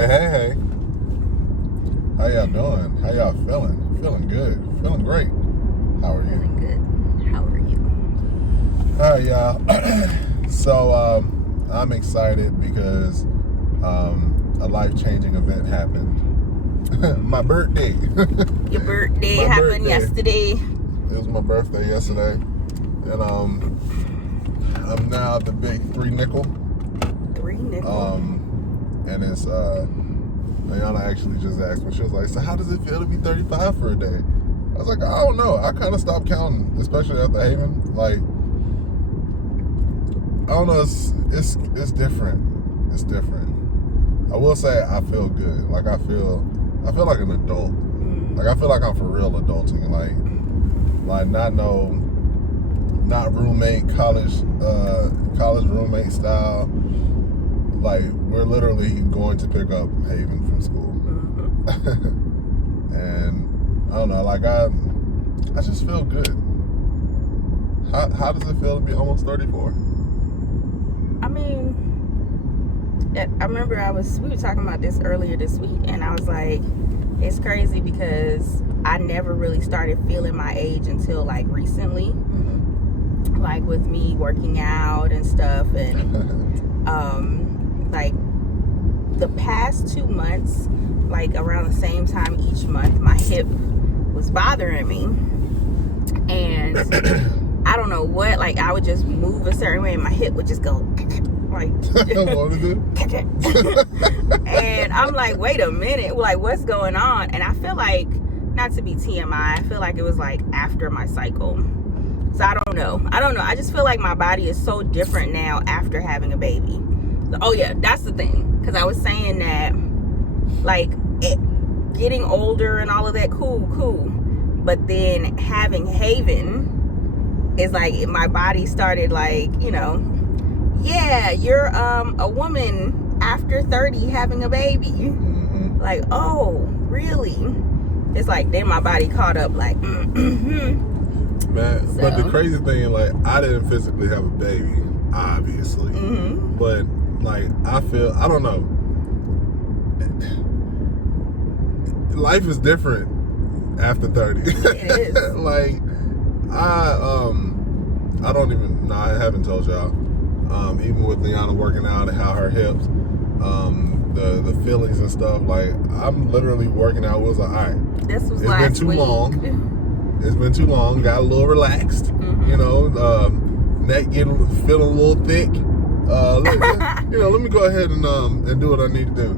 Hey. How y'all doing? How y'all feeling? Feeling good. Feeling great. How are you? Feeling good. How are you? All right, y'all. So, I'm excited because a life-changing event happened. My birthday. Your birthday happened yesterday. It was my birthday yesterday. And I'm now the big 3 nickel. 3 nickel. And it's Ayana actually just asked me, she was like, so how does it feel to be 35 for a day? I was like, I don't know. I kind of stopped counting, especially after Haven. Like, I don't know, it's different. It's different. I will say I feel good. Like I feel like an adult. Like I feel like I'm for real adulting. Like not roommate, college roommate style. Like we're literally going to pick up Haven from school. And I don't know, like I just feel good. How does it feel to be almost 34? I mean, I remember we were talking about this earlier this week, and I was like, it's crazy because I never really started feeling my age until like recently, like with me working out and stuff, and like the past 2 months, like around the same time each month, my hip was bothering me, and I don't know what, like I would just move a certain way and my hip would just go like and I'm like, wait a minute, like what's going on? And I feel like, not to be TMI, I feel like it was like after my cycle. So I don't know. I just feel like my body is so different now after having a baby. Oh yeah, that's the thing. Because I was saying that, like, getting older and all of that, cool. But then having Haven is like, my body started like, yeah, you're a woman after 30 having a baby. Like, oh, really? It's like, then my body caught up like, Man, so. But the crazy thing, like, I didn't physically have a baby, obviously. But, like, I don't know. Life is different after 30. It is. Like, I don't even, no, I haven't told y'all. Even with Liana working out and how her hips, the feelings and stuff, like, I'm literally working out. Was like, all right, this was it's been too long. It's been too long. Got a little relaxed. Neck feeling a little thick. Let me go ahead and do what I need to do.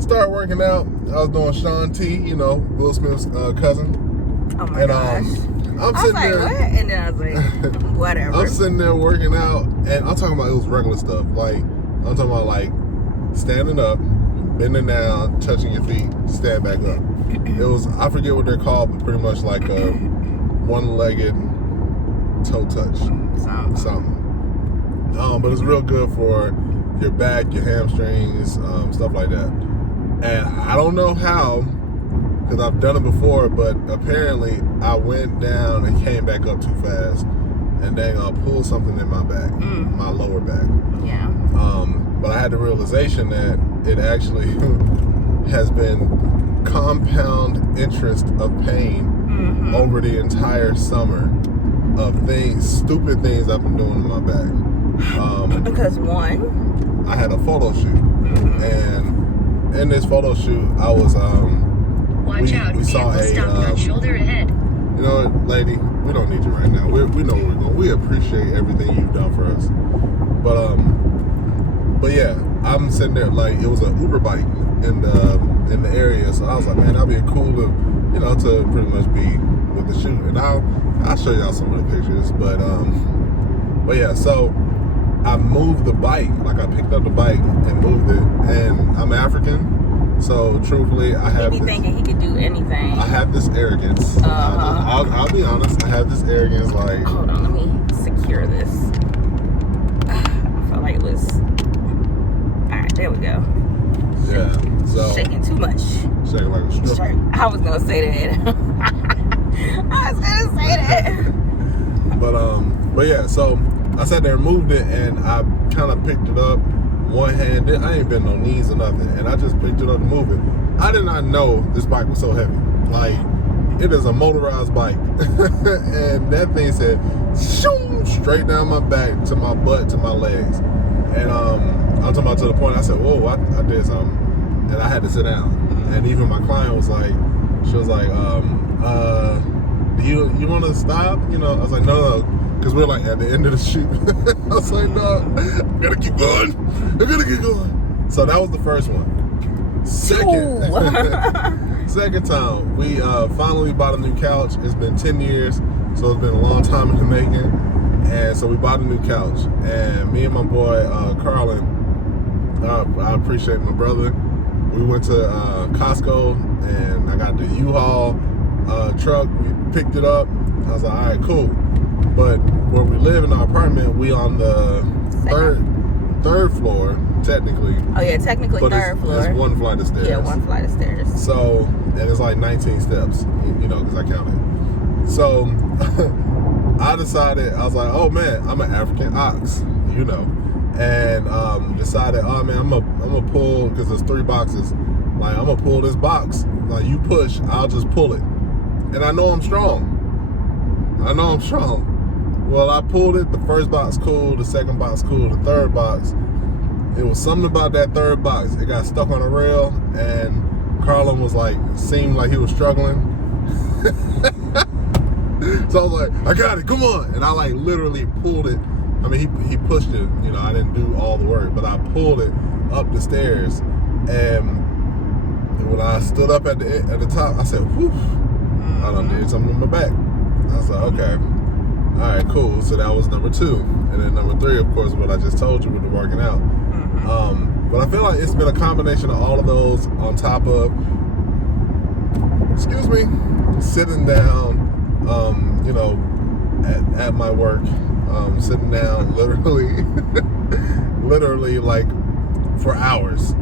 Start working out. I was doing Sean T, Will Smith's cousin. Oh my gosh. I'm sitting there. What? And then I was like, whatever. I'm sitting there working out, and I'm talking about, it was regular stuff. Like, I'm talking about like standing up, bending down, touching your feet, stand back up. It was, I forget what they're called, but pretty much like a one-legged toe touch. Something. But it's real good for your back, your hamstrings, stuff like that. And I don't know how, because I've done it before, but apparently I went down and came back up too fast, and then I pulled something in my back, my lower back. Yeah. But I had the realization that it actually has been compound interest of pain over the entire summer of stupid things I've been doing in my back. Because one, I had a photo shoot, and in this photo shoot, I was Watch out, we saw on shoulder ahead. You know what, lady, we don't need you right now. We know where we're going. We appreciate everything you've done for us. But yeah, I'm sitting there, like, it was an Uber bike in the area, so I was like, man, that'd be cool to pretty much be with the shoot. And I'll show y'all some of the pictures. But yeah, so I moved the bike, like I picked up the bike and moved it, and I'm African, so truthfully, I have thinking he could do anything. I have this arrogance. I'll be honest, I have this arrogance, like, hold on, let me secure this. I felt like it was, alright, there we go. Yeah, so shaking too much. Shaking like a stripper. I was gonna say that. But yeah, so I sat there and moved it, and I kind of picked it up one-handed. I ain't been no knees or nothing. And I just picked it up to move it. I did not know this bike was so heavy. Like, it is a motorized bike. And that thing said, shoom, straight down my back to my butt to my legs. And I'm talking about to the point I said, whoa, I did something. And I had to sit down. And even my client was like, she was like, do you want to stop? You know, I was like, no. Because we're like at the end of the shoot. I was like, no, I gotta keep going. So that was the first one. Second time, we finally bought a new couch. It's been 10 years, so it's been a long time in the making. And so we bought a new couch. And me and my boy, Carlin, I appreciate my brother. We went to Costco, and I got the U-Haul truck. We picked it up. I was like, all right, cool. But where we live in our apartment, we on the third floor, technically. Oh yeah, technically but third floor. It's one flight of stairs. Yeah, one flight of stairs. So, and it's like 19 steps, you know, because I counted. So, I decided, I was like, oh man, I'm an African ox, you know. And decided, oh man, I'm gonna pull, because there's 3 boxes. Like, I'm gonna pull this box. Like, you push, I'll just pull it. And I know I'm strong. Well, I pulled it. The first box cool, the second box cool, the third box. It was something about that third box. It got stuck on a rail, and Carlin was like, seemed like he was struggling. So I was like, I got it, come on. And I like literally pulled it. I mean, he pushed it, you know, I didn't do all the work, but I pulled it up the stairs. And when I stood up at the top, I said, whew, I done did something in my back. I was like, okay, all right, cool. So that was number 2. And then number 3, of course, what I just told you with the working out. But I feel like it's been a combination of all of those on top of, sitting down, you know, at my work, sitting down literally like for hours,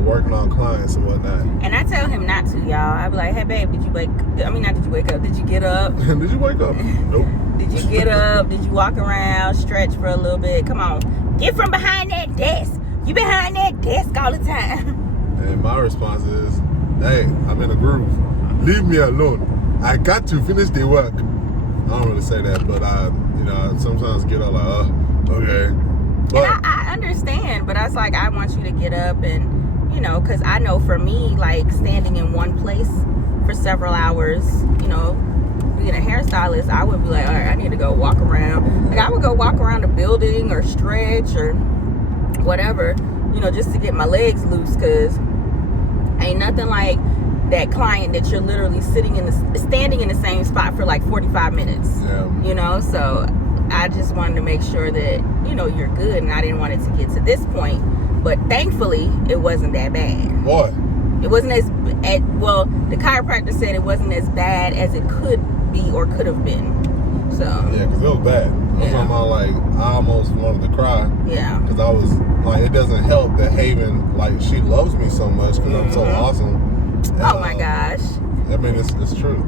working on clients and whatnot. And I tell him not to, y'all. I be like, hey babe, did you wake up? Did you get up? Did you wake up? Nope. Did you get up? Did you walk around, stretch for a little bit? Come on, get from behind that desk. You behind that desk all the time. And my response is, hey, I'm in a groove. Leave me alone. I got to finish the work. I don't really say that, but I sometimes get up like, okay. But and I understand, but I was like, I want you to get up and, you know, because I know for me, like standing in one place for several hours, you know, being a hairstylist, I would be like, all right, I need to go walk around. Like I would go walk around the building or stretch or whatever, you know, just to get my legs loose, because ain't nothing like that client that you're literally standing in the same spot for like 45 minutes. Yeah. You know, so I just wanted to make sure that, you know, you're good, and I didn't want it to get to this point. But thankfully, it wasn't that bad. What? It wasn't well, the chiropractor said it wasn't as bad as it could be or could have been. So yeah, because it was bad. I'm talking about, like, I almost wanted to cry. Yeah. Because I was like, it doesn't help that Haven, like, she loves me so much because I'm so awesome. And, oh my gosh. I mean, it's true.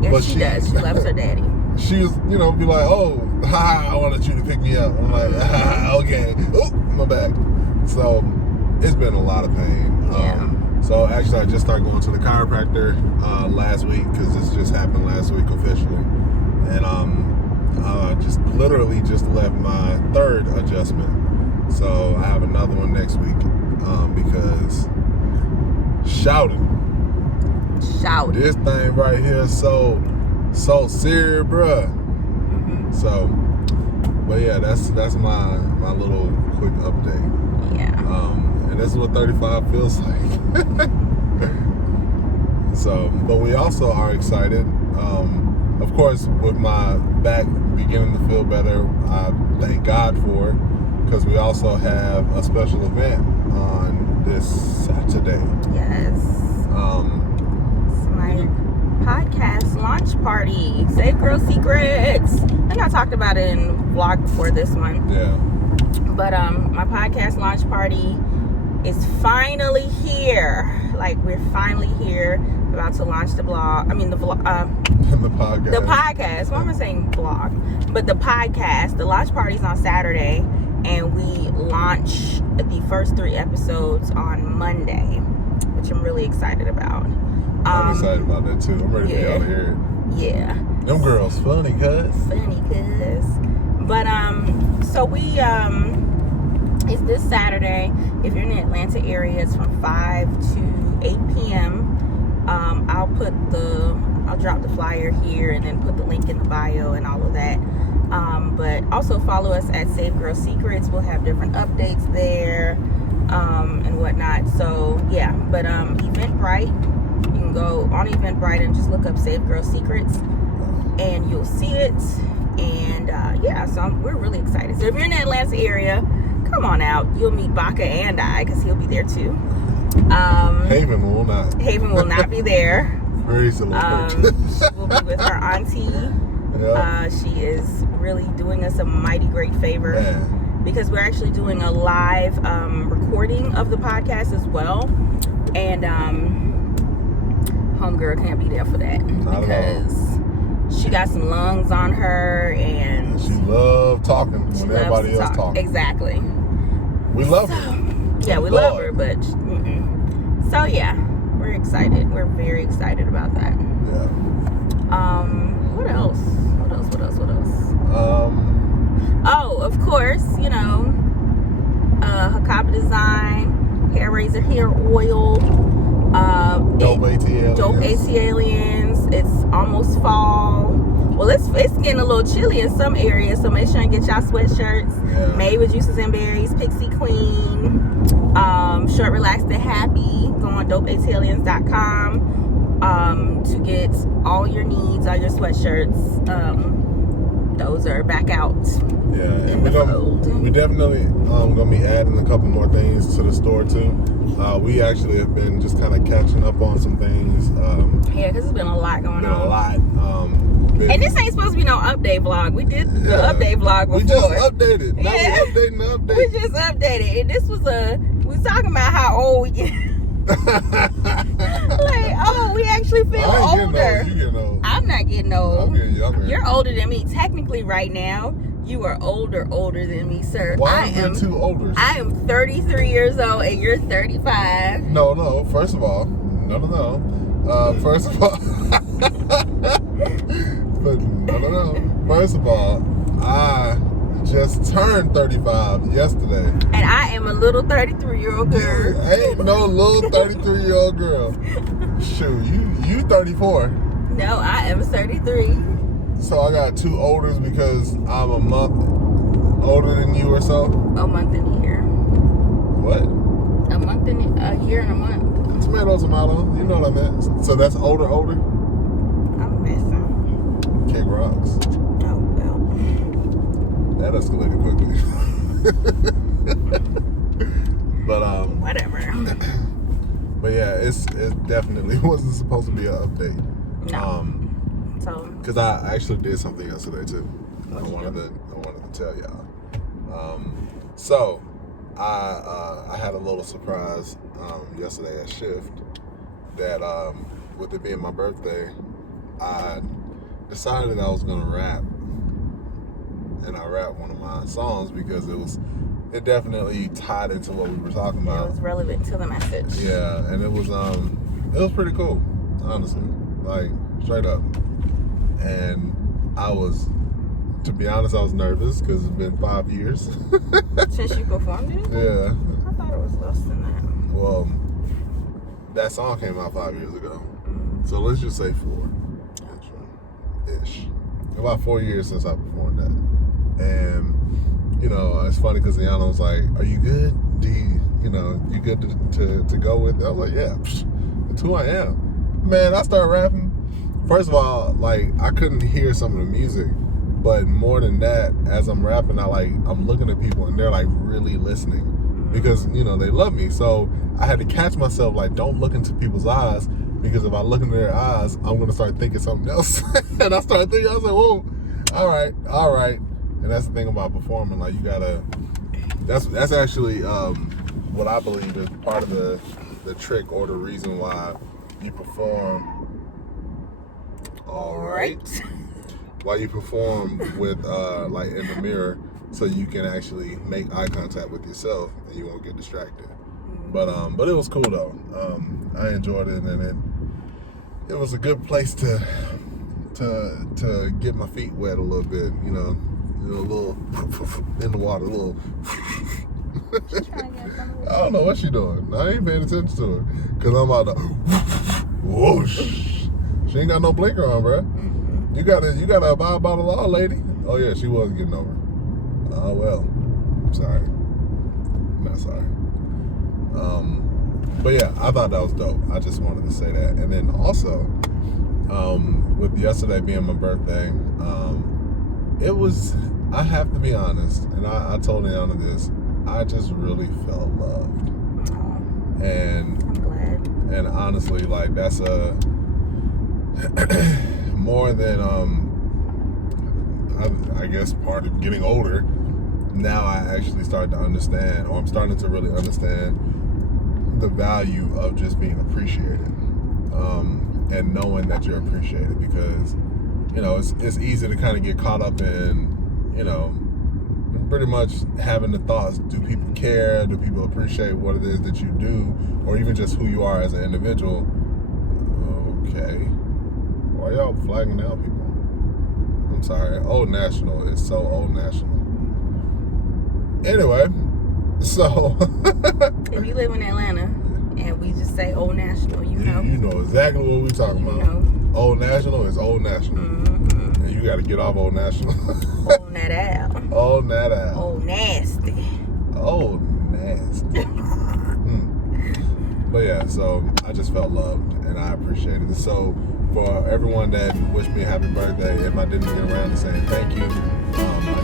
Yes, but she does. She loves her daddy. She was, you know, be like, oh, I wanted you to pick me up. I'm like, okay. Oh, my back. So it's been a lot of pain. Yeah. So actually, I just started going to the chiropractor last week, because this just happened last week officially. And just literally just left my 3rd adjustment. So I have another one next week, because shouting. This thing right here is so serious, bruh. So, but yeah, that's my little quick update. Yeah. And this is what 35 feels like. So, but we also are excited. Of course, with my back beginning to feel better, I thank God for it, because we also have a special event on this Saturday. Yes. It's my podcast launch party. Save Girl Secrets. I think I talked about it in vlog before this one. Yeah. But my podcast launch party is finally here. Like, we're finally here, about to launch the blog. I mean, the podcast. The podcast. Why am I saying blog? But the podcast. The launch party's on Saturday, and we launch the first 3 episodes on Monday, which I'm really excited about. I'm excited about that too. I'm ready for y'all to hear it. Yeah. Them girls funny, cuz. But so we it's this Saturday. If you're in the Atlanta area, it's from 5 to 8 p.m. I'll drop the flyer here and then put the link in the bio and all of that. But also follow us at Save Girl Secrets. We'll have different updates there and whatnot. So yeah, but Eventbrite, you can go on Eventbrite and just look up Save Girl Secrets and you'll see it. And yeah, so we're really excited. So if you're in the Atlanta area, come on out. You'll meet Abakah and I, because he'll be there too. Haven will not. Haven will not be there. Very similar. She will be with her auntie. Yep. She is really doing us a mighty great favor. Man. Because we're actually doing a live recording of the podcast as well. And homegirl can't be there for that. Not because she got some lungs on her and she loved talking when everybody else talking. Exactly. We love her. Yeah, we love her, but so yeah, we're excited. We're very excited about that. Yeah. What else? Oh, of course, you know, Hakaba Design, hair razor, hair oil, Dope ATLians. It's almost fall. Well, it's getting a little chilly in some areas, so make sure and get y'all sweatshirts. Yeah. Made with juices and berries, Pixie Queen, short, relaxed, and happy. Go on dopeatalians.com to get all your needs, all your sweatshirts. Those are back out. Yeah, and we definitely gonna be adding a couple more things to the store too. We actually have been just kind of catching up on some things. Yeah, because there's been a lot going on. A lot. And this ain't supposed to be no update vlog. We did the update vlog before. We just updated. Now Yeah. we updating the update. We just updated. And this was we talking about how old we get. Like, oh, we actually feel older. You getting old. I'm not getting old. I'm getting younger. You're older than me. Technically, right now, you are older than me, sir. Why is it two older? I am 33 years old and you're 35. No. First of all, no. First of all, but no. First of all, I just turned 35 yesterday. And I am a little 33-year-old girl. Ain't no little 33-year-old girl. Shoot, you 34. No, I am 33. So I got two olders because I'm a month older than you or so. A month and a year. What? A month and a year and a month. Tomato. You know what I meant. So that's older. I'm messing. Kick rocks. Oh, well. That escalated quickly. But whatever. But yeah, it definitely wasn't supposed to be an update. No. So. Because I actually did something yesterday too. I wanted to tell y'all. So I had a little surprise yesterday at shift that with it being my birthday, I decided I was gonna rap, and I rapped one of my songs because it definitely tied into what we were talking about. It was relevant to the message. Yeah, and it was pretty cool, honestly, like straight up. And to be honest, I was nervous because it's been 5 years since you performed it. Yeah. I thought it was less than that. Well, that song came out 5 years ago, so let's just say 4-ish. About 4 years since I performed that. And you know, it's funny because Ayana was like, "Are you good? You good to go with?" I was like, "Yeah, that's who I am." Man, I started rapping. First of all, like, I couldn't hear some of the music, but more than that, as I'm rapping, I'm looking at people and they're like really listening because they love me. So I had to catch myself, like, don't look into people's eyes, because if I look into their eyes, I'm gonna start thinking something else. And I started thinking, I was like, whoa, all right. And that's the thing about performing, like, you gotta. That's actually what I believe is part of the trick or the reason why you perform. All right. While you perform with like in the mirror, so you can actually make eye contact with yourself and you won't get distracted. But it was cool though. I enjoyed it, and it was a good place to get my feet wet a little bit. You know, a little in the water, a little. I don't know what she doing. I ain't paying attention to her because I'm about to whoosh. She ain't got no blinker on, bro. You gotta abide by the law, lady. Oh yeah, she was getting over. Oh well, I'm sorry. I'm not sorry. But yeah, I thought that was dope. I just wanted to say that. And then also, with yesterday being my birthday, it was, I have to be honest, and I told Ayana this, I just really felt loved. And I'm glad. And honestly, like, that's a more than I guess part of getting older. Now I actually start to understand, or I'm starting to really understand the value of just being appreciated, and knowing that you're appreciated, because you know it's easy to kind of get caught up in, you know, pretty much having the thoughts, do people care, do people appreciate what it is that you do, or even just who you are as an individual. Okay, why y'all flagging down people? I'm sorry. Old National is so Old National. Anyway, so if you live in Atlanta and we just say Old National, you know. You know exactly what we're talking about. Know. Old National is Old National. Mm-hmm. And you got to get off Old National. Old that out. Old that out. Old nasty. Old nasty. But yeah, so I just felt loved and I appreciated it. So for everyone that wished me a happy birthday, if I didn't get around to saying thank you, I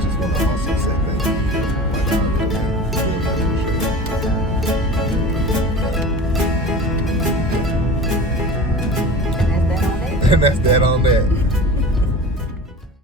just want to also say thank you. And that's that on that.